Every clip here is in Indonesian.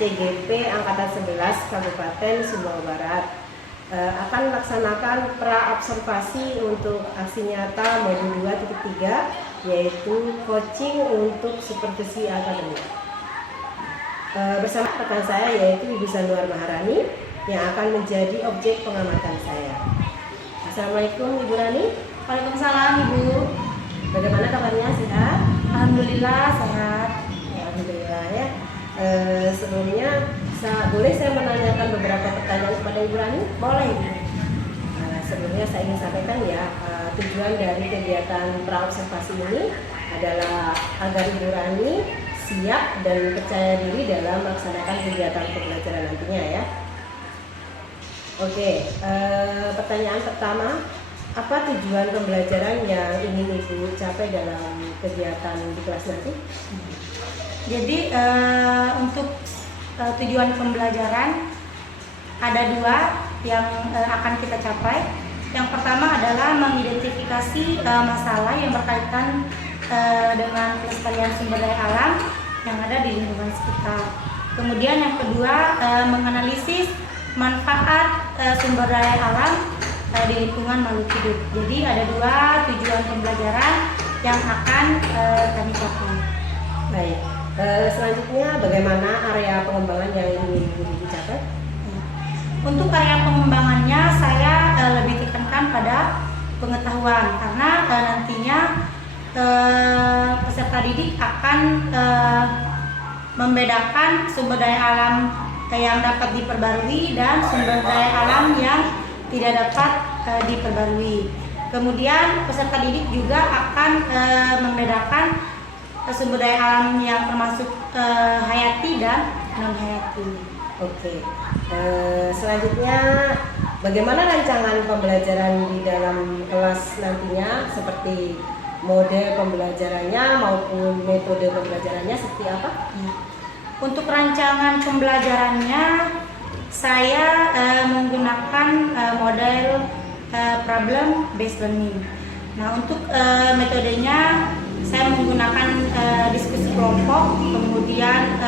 CGP Angkatan 11 Kabupaten Sumbawa Barat akan melaksanakan pra-observasi untuk aksi nyata modul 2.3, yaitu coaching untuk supervisi akademik. Bersama rekan saya yaitu Ibu Zanuar Maharani yang akan menjadi objek pengamatan saya. Assalamualaikum Ibu Rani. Waalaikumsalam Ibu. Bagaimana kabarnya, sehat? Alhamdulillah sehat. Alhamdulillah ya. Sebelumnya boleh saya menanyakan beberapa pertanyaan kepada Ibu Rani? Boleh Ibu. Sebelumnya saya ingin sampaikan ya, tujuan dari kegiatan pra-observasi ini adalah agar Ibu Rani siap dan percaya diri dalam melaksanakan kegiatan pembelajaran nantinya ya. Oke, pertanyaan pertama, apa tujuan pembelajaran yang ingin Ibu capai dalam kegiatan di kelas nanti? Jadi untuk tujuan pembelajaran ada dua yang akan kita capai. Yang pertama adalah mengidentifikasi masalah yang berkaitan dengan pelestarian sumber daya alam yang ada di lingkungan sekitar. Kemudian yang kedua, menganalisis manfaat sumber daya alam di lingkungan makhluk hidup. Jadi ada dua tujuan pembelajaran yang akan kami capai. Baik, selanjutnya bagaimana area pengembangan yang ingin dicapai? Untuk area pengembangannya saya lebih tekankan pada pengetahuan, karena nantinya peserta didik akan membedakan sumber daya alam yang dapat diperbarui dan sumber daya alam yang tidak dapat diperbarui. Kemudian peserta didik juga akan membedakan sumber daya alam yang termasuk hayati dan non hayati. Oke, selanjutnya bagaimana rancangan pembelajaran di dalam kelas nantinya, seperti mode pembelajarannya maupun metode pembelajarannya seperti apa? Untuk rancangan pembelajarannya saya menggunakan model problem based learning. Nah, untuk metodenya saya menggunakan diskusi kelompok, kemudian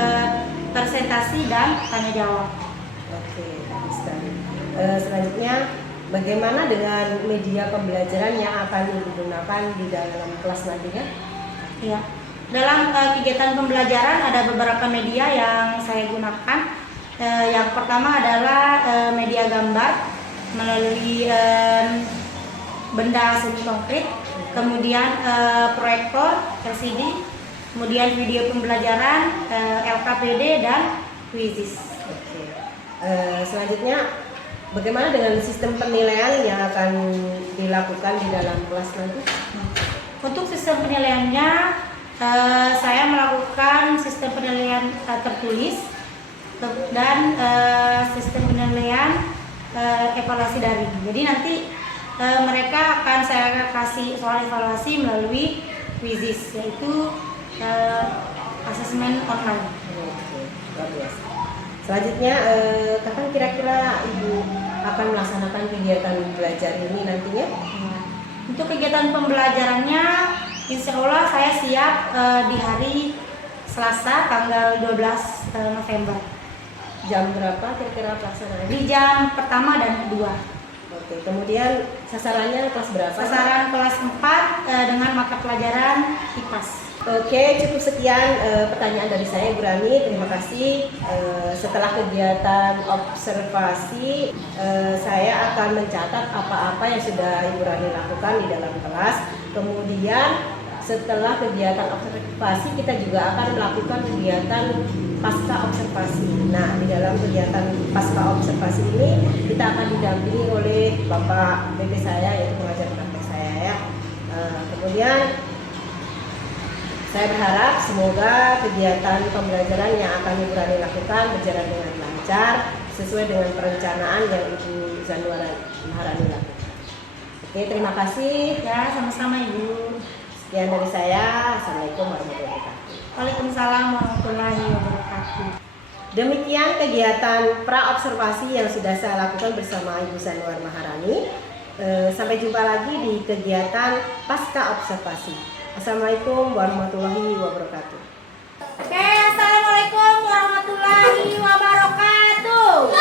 presentasi dan tanya jawab. Oke, bagus sekali. Selanjutnya, bagaimana dengan media pembelajaran yang akan digunakan di dalam kelas nantinya? Ya, dalam kegiatan pembelajaran ada beberapa media yang saya gunakan. Yang pertama adalah media gambar melalui benda semi konkret, kemudian proyektor LCD, kemudian video pembelajaran LKPD dan Quizzes. Oke. Selanjutnya, bagaimana dengan sistem penilaian yang akan dilakukan di dalam kelas nanti? Untuk sistem penilaiannya, saya melakukan sistem penilaian tertulis dan sistem penilaian evaluasi daring. Jadi nanti mereka akan saya kasih soal evaluasi melalui Quizzes, yaitu asesmen online. Oke, luar biasa. Selanjutnya, kapan kira-kira Ibu akan melaksanakan kegiatan belajar ini nantinya? Untuk kegiatan pembelajarannya, insya Allah saya siap di hari Selasa tanggal 12 November. Jam berapa kira-kira pelaksanaannya? Di jam pertama dan kedua. Oke, kemudian sasarannya kelas berapa? Sasaran kelas 4 dengan mata pelajaran IPAS. Oke, cukup sekian pertanyaan dari saya, Ibu Rani. Terima kasih. Setelah kegiatan observasi, saya akan mencatat apa-apa yang sudah Ibu Rani lakukan di dalam kelas. Kemudian setelah kegiatan observasi, kita juga akan melakukan kegiatan pasca observasi. Nah, di dalam kegiatan pasca observasi ini kita akan didampingi oleh Bapak BP saya, yaitu pengajar praktek saya ya. Kemudian saya berharap semoga kegiatan pembelajaran yang akan Ibu Rani lakukan berjalan dengan lancar sesuai dengan perencanaan yang Ibu Zanuar Maharani lakukan. Oke, terima kasih. Ya, sama-sama Ibu. Sekian dari saya. Assalamualaikum warahmatullahi wabarakatuh. Waalaikumsalam warahmatullahi wabarakatuh. Demikian kegiatan pra-observasi yang sudah saya lakukan bersama Ibu Zanuar Maharani. Sampai jumpa lagi di kegiatan pasca observasi. Assalamualaikum warahmatullahi wabarakatuh. Oke, assalamualaikum warahmatullahi warahmatullahi wabarakatuh.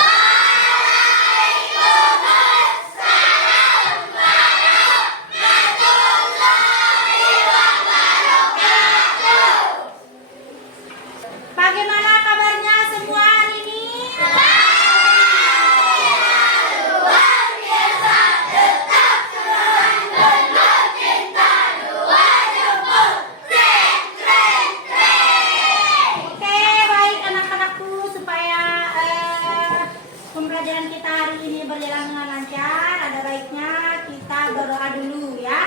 Bagaimana kabarnya semua hari ini? Oke, baik anak-anakku, supaya pembelajaran kita hari ini berjalan dengan lancar, ada baiknya kita berdoa dulu ya.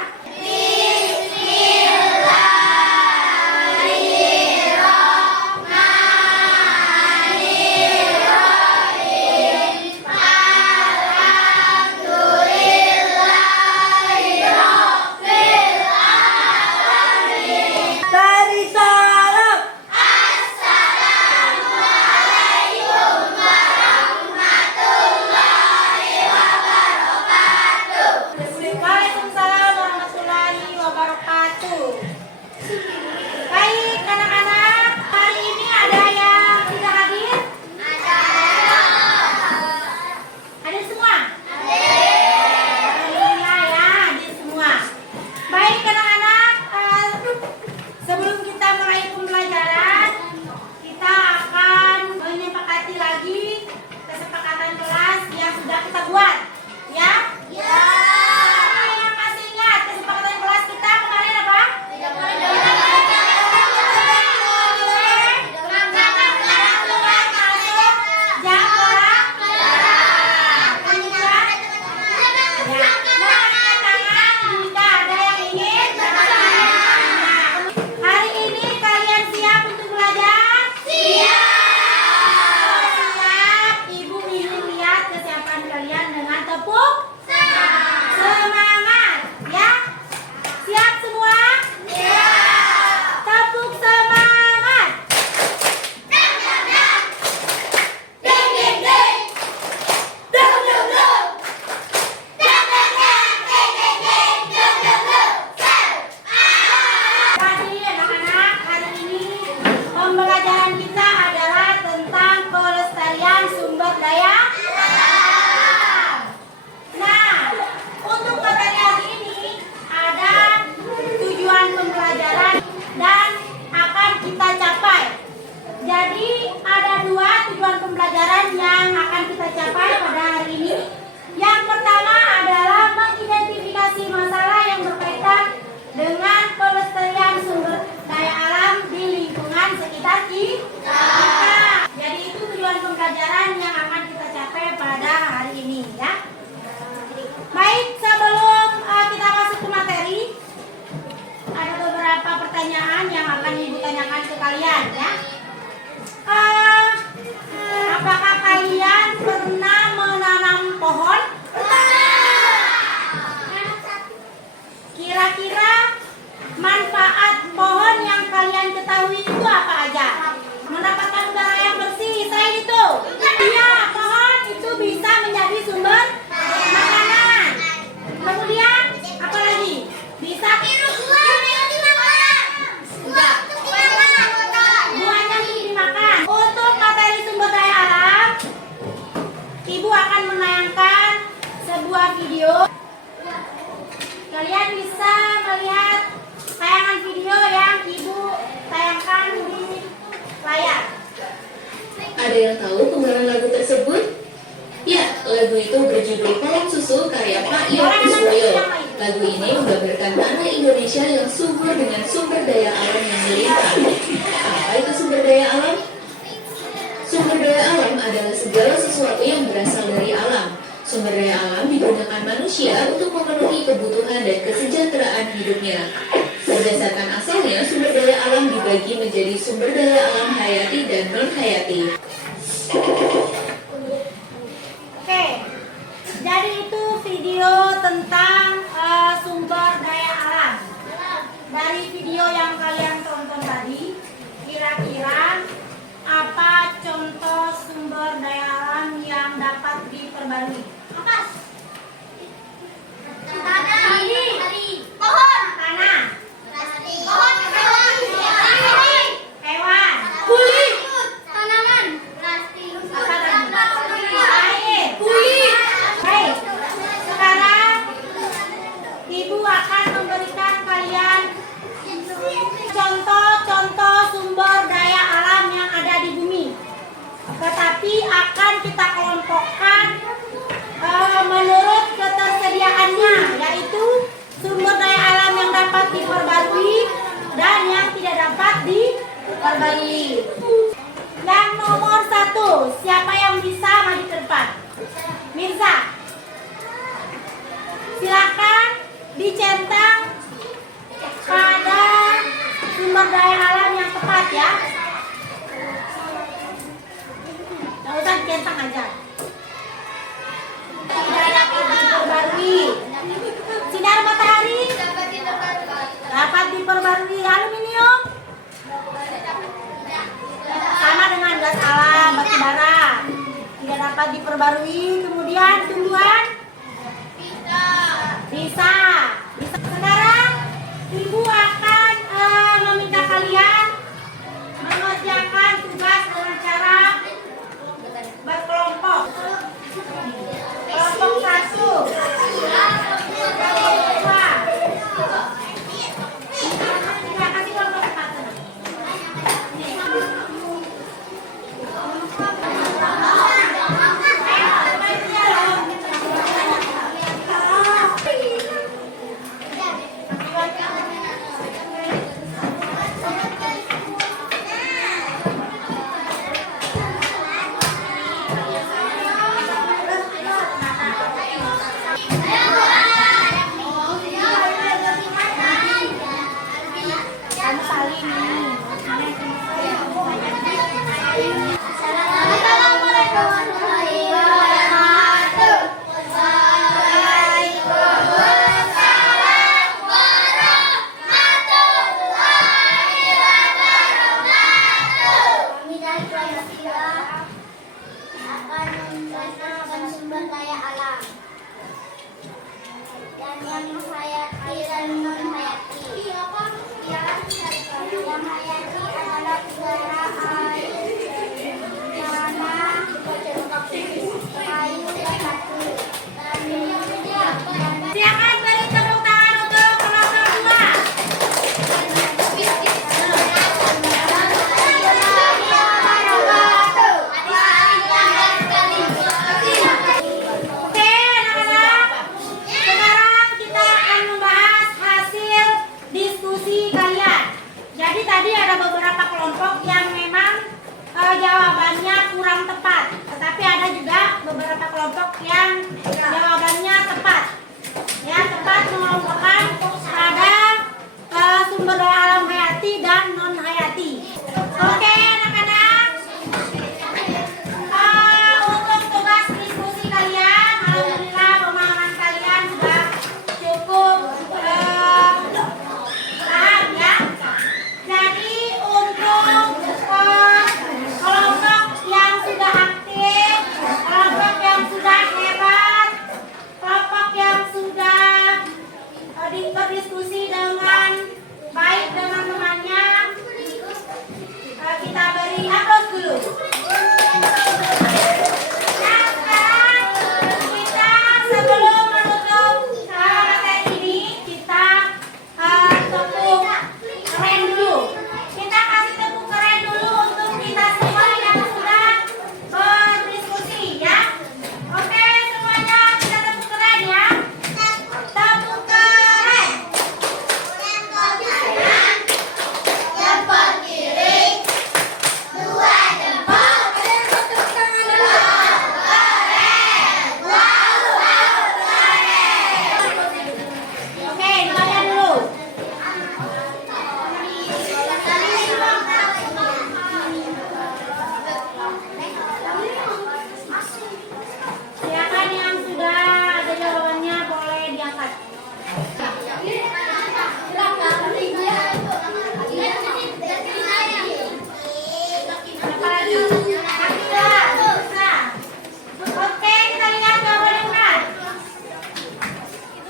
Dari salam. Waalaikumsalam warahmatullahi wabarakatuh. Baik anak-anak, hari ini ada yang tidak hadir? Hadir semua? Alhamdulillah ya, hadir semua. Baik anak-anak, sebelum kita mulai pembelajaran, kita akan menyepakati lagi kesepakatan kelas yang sudah kita buat, ya? Siapa yang masih ingat kesepakatan kelas kita kemarin apa? Hari ini kalian siap untuk belajar? Siap. Ibu ingin lihat kesiapan kalian dengan tepuk semangat, ya? Siap semua? Tepuk semangat. Tadi anak-anak, hari ini pembelajaran kita adalah tentang pelestarian sumber daya alam. Nah, untuk materi hari ini ada tujuan pembelajaran dan akan kita capai. Jadi ada dua tujuan pembelajaran yang akan kita capai pada hari ini. Yang pertama adalah mengidentifikasi masalah yang berkaitan dengan pelestarian sumber daya alam di lingkungan sekitar kita. Jadi itu tujuan pembelajaran yang akan kita capai pada hari ini, ya. Baik, sebelum kita masuk ke materi, ada beberapa pertanyaan yang akan Ibu tanyakan ke kalian, ya. Apakah kalian pernah menanam pohon? Kira-kira manfaat pohon yang kalian ketahui itu apa aja? Mendapatkan udara yang bersih, selain itu? Iya, pohon itu bisa menjadi sumber makanan. Kemudian apa lagi? Bisa buahnya itu dimakan. Untuk materi sumber daya alam, Ibu akan menayangkan sebuah video. Kalian bisa melihat tayangan video yang Ibu tayangkan di layar. Ada yang tahu penggalan lagu tersebut? Ya, lagu itu berjudul Kolong Susu karya Pak Iyo Kuswoyo. Lagu ini menggambarkan tanah Indonesia yang subur dengan sumber daya alam yang melimpah. Apa itu sumber daya alam? Sumber daya alam adalah segala sesuatu yang berasal dari alam. Sumber daya alam digunakan manusia untuk memenuhi kebutuhan dan kesejahteraan hidupnya. Berdasarkan asalnya, sumber daya alam dibagi menjadi sumber daya alam hayati dan non-hayati. Oke, jadi itu video tentang sumber daya alam. Dari video yang kalian tonton tadi, kira-kira apa contoh sumber daya alam yang dapat diperbarui? Apa? Tanah. Pohon. Tanah. Pohon. Hewan. Kulit. Tanaman. silakan dicentang pada sumber daya alam yang tepat ya. Nggak usah dicentang aja. Tidak dapat diperbarui. Sinar matahari dapat diperbarui. Aluminium sama dengan gas alam, batu bara, tidak dapat diperbarui. Kemudian tumbuhan bisa. Sekarang ibu akan meminta kalian mengerjakan tugas dengan cara berkelompok. Kelompok 1, kelompok 2. Kita kasih kelompok 1. Sumber daya alam dan yang menghayati dan non hayati. Yang hayati adalah udara, air, tanah, kayu, dan batu. Silakan beri tepuk tangan untuk kelompok 2. Oke anak-anak, sekarang kita akan membahas hasil diskusi kalian. Jadi tadi ada beberapa kelompok yang memang jawabannya kurang tepat, tetapi ada juga beberapa kelompok yang jawabannya tepat. Ya, tepat mengelompokkan pada sumber daya alam hayati dan non hayati. Oke anak-anak, untuk tugas diskusi kalian, alhamdulillah pemahaman kalian sudah cukup paham ya. Jadi untuk kelompok yang sudah aktif, kelompok yang sudah hebat, kelompok yang sudah berdiskusi dengan baik dengan temannya, kita beri aplaus dulu. Nah, sekarang kita sebelum menutup materi ini, kita tepuk keren dulu. Kita kasih tepuk keren dulu untuk kita semua yang sudah berdiskusi ya. Oke semuanya, kita tepuk keren ya. Tepuk keren. Jempol kiri, 2 jempol, tepuk tangan dulu. Keren, wow, keren. Oke, dibaca dulu. Silakan yang sudah ada jawabannya boleh diangkat. Siapa lagi? Akila, bisa. Oke, kita lihat jawaban yang benar.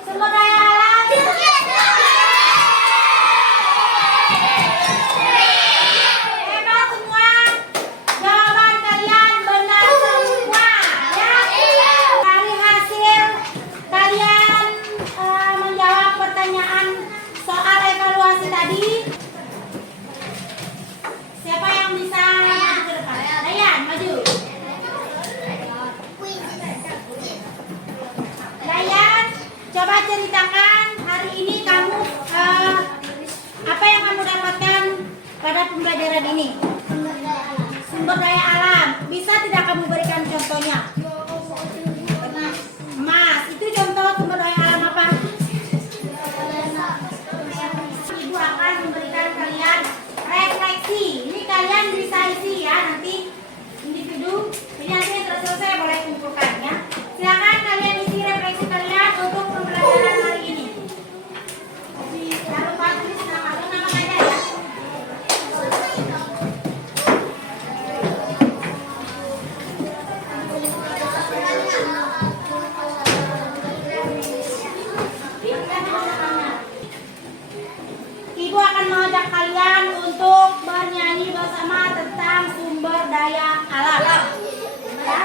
Sumber daya alam. Hebat semua. Jawaban kalian benar semua ya. Dari hasil kalian menjawab pertanyaan soal evaluasi tadi, siapa yang bisa maju ke depan? Dayan, maju. Dayan, coba ceritakan hari ini kamu apa yang kamu dapatkan pada pembelajaran ini? Sumber daya alam. Bisa tidak kamu berikan contohnya? Emas. Itu contoh sumber daya alam apa? pertama tentang sumber daya alam. Ya.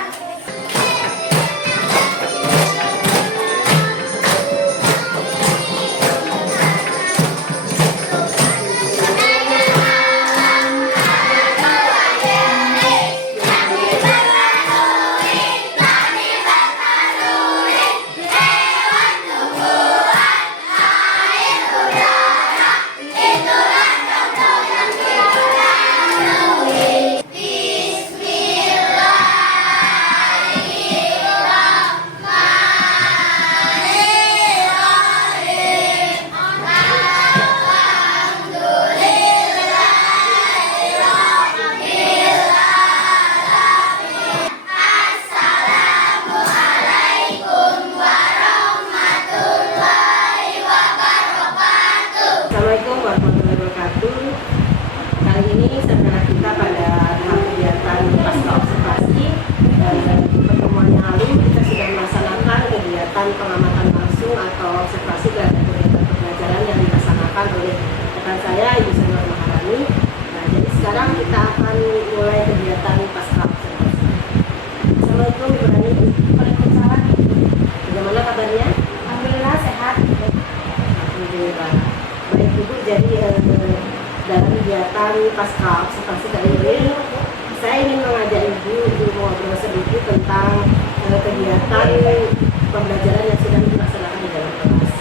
Assalamualaikum warahmatullahi wabarakatuh. Kali ini saudara kita pada tahap kegiatan pasca observasi. Pertemuan yang lalu kita sudah melaksanakan kegiatan pengamatan langsung atau observasi terhadap kegiatan pembelajaran yang dilaksanakan oleh rekan saya Ibu Sanur Maharani. Nah, jadi sekarang kita akan mulai kegiatan pasca observasi. Assalamualaikum Ibu Rani. Waalaikumsalam. Bagaimana kabarnya? Alhamdulillah sehat. Alhamdulillah. Baik Ibu, jadi dalam kegiatan pasca observasi kali ini saya ingin mengajak Ibu untuk ngobrol sedikit tentang kegiatan pembelajaran yang sudah dilaksanakan di dalam kelas.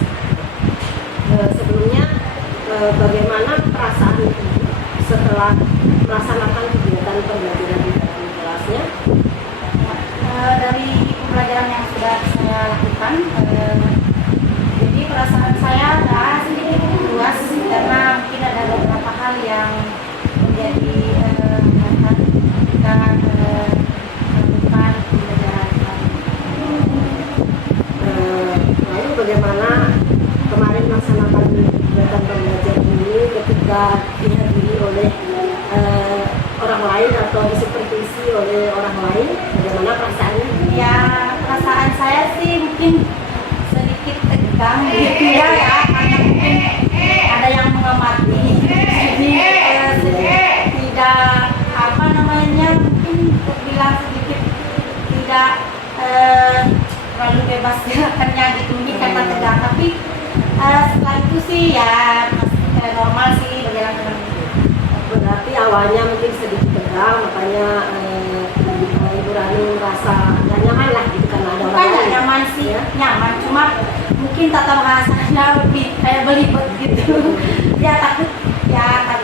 Sebelumnya, bagaimana perasaan Ibu setelah melaksanakan kegiatan pembelajaran di dalam kelasnya? Dari pembelajaran yang sudah saya lakukan, jadi perasaan saya sedikit luas karena mungkin ada beberapa hal yang menjadi hambatan ketika melakukan pembelajaran. Lalu bagaimana kemarin melaksanakan kegiatan pembelajaran ini ketika dihadiri oleh orang lain atau disupervisi oleh orang lain, bagaimana perasaannya? Ya, perasaan saya sih mungkin sedikit tegang gitu ya, karena mungkin ada yang mengamati, jadi sedikit tidak apa namanya, mungkin terbilang sedikit tidak terlalu bebas gerakannya gitu, mungkin karena tegang, tapi setelah itu sih ya masih normal sih berjalan dengan itu. Berarti awalnya mungkin sedikit tegang, makanya Ibu Rani merasa nggak nyaman lah gitu karena ada orang Bukan nggak lain. nyaman sih, Ya? nyaman, cuma mungkin tata bahasanya lebih kayak belibet gitu.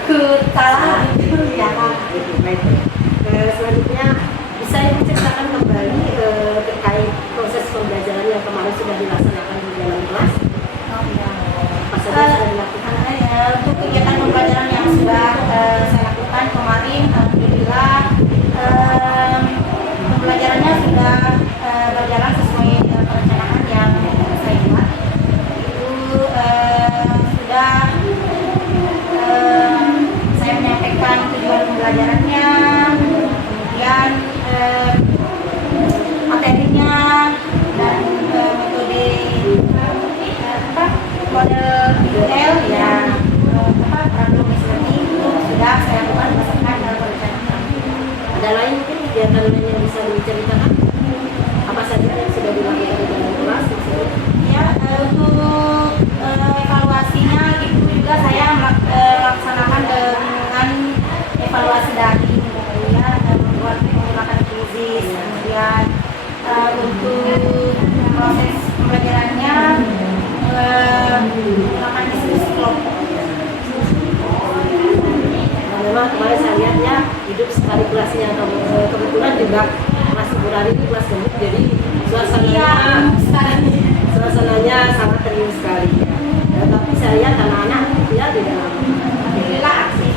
takut salah gitu ya. Baik. Selanjutnya bisa Ibu ceritakan kembali terkait proses pembelajaran yang kemarin sudah dilaksanakan di dalam kelas? Oh iya. Apa saja yang sudah dilakukan? Untuk kegiatan pembelajaran yang sudah saya lakukan kemarin, alhamdulillah pembelajarannya sudah berjalan sesuai perencanaan yang saya buat. Itu sudah saya menyampaikan tujuan pembelajarannya, kemudian materinya dan metode model detail ya, problem listening itu sudah saya lakukan berdasarkan dalam perencanaan. Ada lain mungkin kegiatan lain yang bisa diceritakan? Apa saja yang sudah dilakukan di dalam kelas? Ya, untuk evaluasinya itu juga saya melaksanakan dengan evaluasi daring, kemudian membuat menggunakan quizzes, kemudian untuk proses pembelajarannya menggunakan diskusi kelompok. Nah, memang kemarin saya lihat ya hidup sekali kelasnya, kebetulan juga kelas Ibu Rani ini kelas gemuk, jadi suasananya sangat riuh sekali ya. Tapi saya lihat anak-anak ya di dalam Alhamdulillah aktif.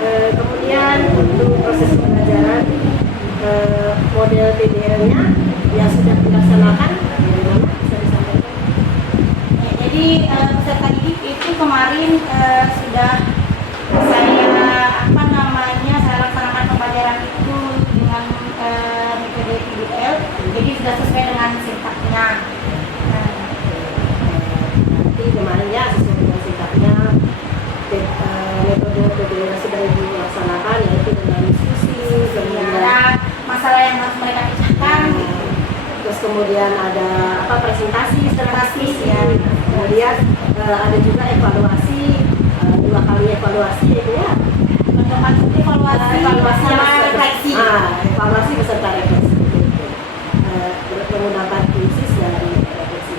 kemudian untuk proses pembelajaran model PDL-nya yang sudah dilaksanakan bagaimana bisa disampaikan? Ya, jadi peserta didik itu kemarin sudah saya laksanakan pembelajaran itu dengan metode PBL, jadi sudah sesuai dengan sintaknya. Nanti kemarin ya sesuai dengan sikapnya metode PDL sudah Ibu laksanakan. kemudian ada presentasi ya, kemudian ada juga evaluasi, 2 kali evaluasi itu ya. Evaluasi sama yang refleksi. Evaluasi beserta refleksi. Menggunakan krisis dari refleksi.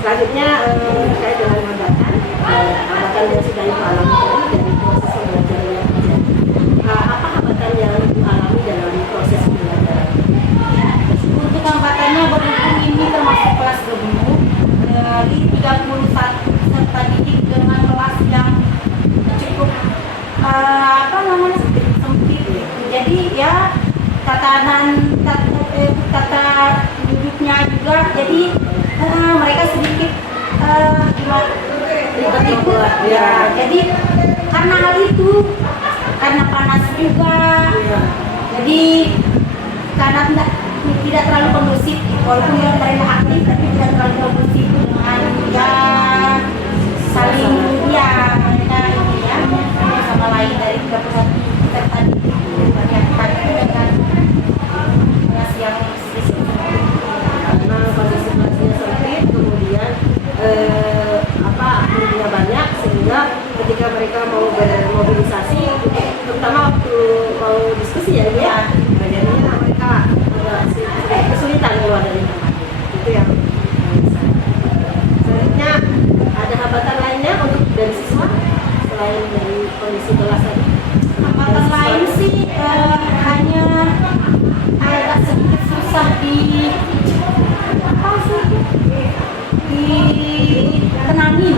Selanjutnya terkait dengan hambatan yang sudah Ibu alami tadi dari proses pembelajaran yang terjadi. Apa hambatan yang Ibu alami dalam proses pembelajaran? Untuk hambatannya berhubung ini termasuk kelas gemuk dari 31 peserta didik dengan kelas yang cukup sempit. Jadi ya tata duduknya juga jadi mereka sedikit ribet ya. Jadi karena hal itu, karena panas juga, jadi karena tidak terlalu kondusif, walaupun yang mereka aktif tapi tidak terlalu kondusif dengan ya saling ya mereka ini ya sama lain dari 31 peserta didik dengan kelas yang Karena kondisi kelasnya sempit, kemudian aktivitasnya banyak, sehingga ketika mereka mau bermobilisasi, terutama waktu mau diskusi ya, jadinya mereka agak kesulitan keluar dari tempat itu yang selanjutnya. Ada hambatan lainnya untuk dari siswa selain dari kondisi kelas tadi? hambatan lain sih hanya agak sedikit susah ditenangin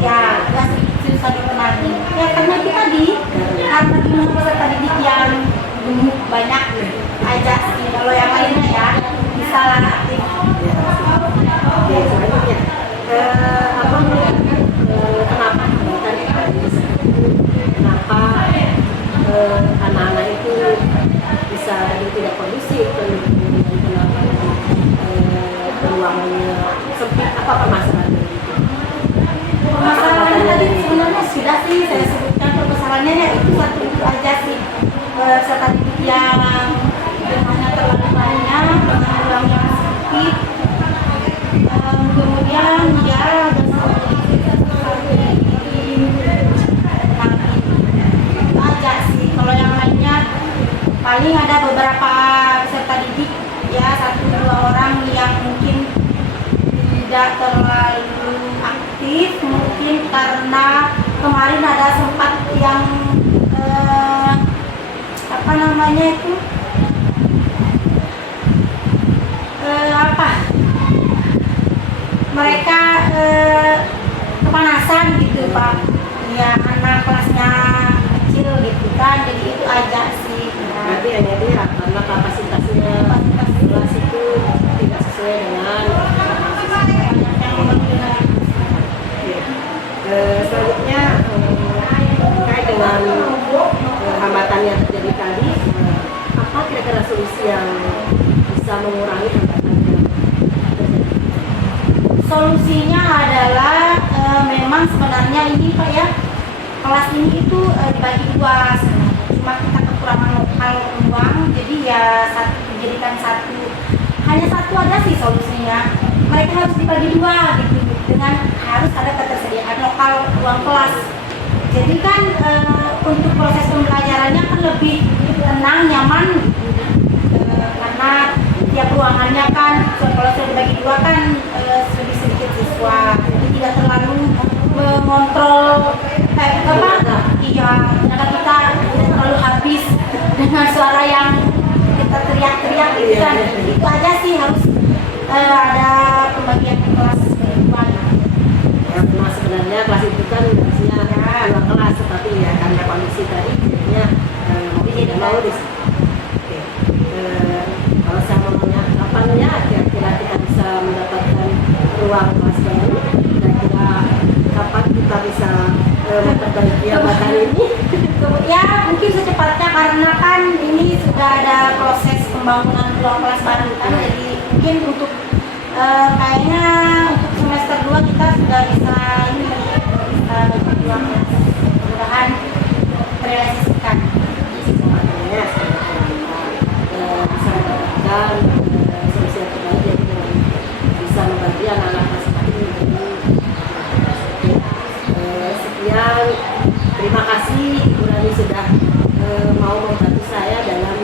ya, agak sedikit susah ditenangin ya karena kita karena jumlah peserta didik yang gemuk banyak aja sih. Kalau yang lainnya ya bisa lah aktif. Oke, selanjutnya kenapa hambatan kenapa anak-anak itu bisa tidak kondusif, kemudian kenapa ruangannya sempit, apa permasalahan itu? Permasalahannya tadi sebenarnya sudah sih saya sebutkan, permasalahannya ya itu aja sih, peserta didik yang jumlahnya terlalu banyak dengan ruang yang sempit, kemudian ya ada itu aja sih. Kalau yang lainnya paling ada beberapa peserta didik ya 1-2 orang yang mungkin tidak terlalu aktif, mungkin karena kemarin ada sempat yang mereka kepanasan gitu Pak ya, karena kelasnya kecil gitu kan, jadi itu aja sih ya. Berarti hanya dia karena kapasitasnya kelas itu tidak sesuai dengan selanjutnya terkait dengan hambatan yang terjadi tadi, apa kira-kira solusi yang bisa mengurangi hambatan yang terjadi? Solusinya adalah memang sebenarnya ini Pak ya, kelas ini itu dibagi 2 sebenarnya. Cuma kita kekurangan lokal ruang, jadi ya dijadikan hanya satu aja sih solusinya. Mereka harus dibagi 2 gitu, dengan harus ada ketersediaan lokal ruang kelas. Jadi kan untuk proses pembelajarannya kan lebih tenang, nyaman gitu. Karena tiap ruangannya kan kalau sudah dibagi 2 kan lebih sedikit siswa, jadi tidak terlalu mengontrol iya, karena kita tidak terlalu habis dengan suara yang kita teriak-teriak gitu kan. Itu aja sih, harus ada pembagian kelas kedua. Ya, memang sebenarnya kelas itu kan isinya 2 kelas, tetapi ya karena kondisi tadi jadinya mau di. Oke. Kalau saya mau nanya kapan ya kira-kira kita bisa mendapatkan ruang kelas baru, kira-kira kapan kita bisa memperbaiki hambatan ini? Ya mungkin secepatnya, karena kan ini sudah ada proses pembangunan ruang kelas baru kan, jadi mungkin untuk kayaknya untuk semester 2 kita sudah bisa ruang kelas, mudah-mudahan terrealisasikan. Semuanya bisa mendapatkan solusi yang terbaik mau membantu saya dalam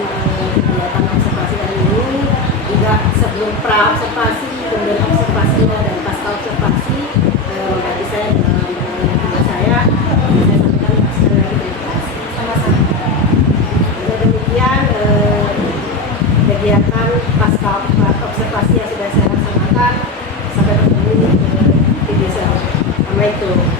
kegiatan observasi hari ini. Juga sebelum pra-observasi, kemudian observasinya dan pasca observasi membantu saya dalam tugas saya. Saya sampaikan sekali lagi terima kasih. Sama-sama. Dengan demikian kegiatan pasca observasi yang sudah saya laksanakan. Sampai bertemu di video selanjutnya. Assalamualaikum.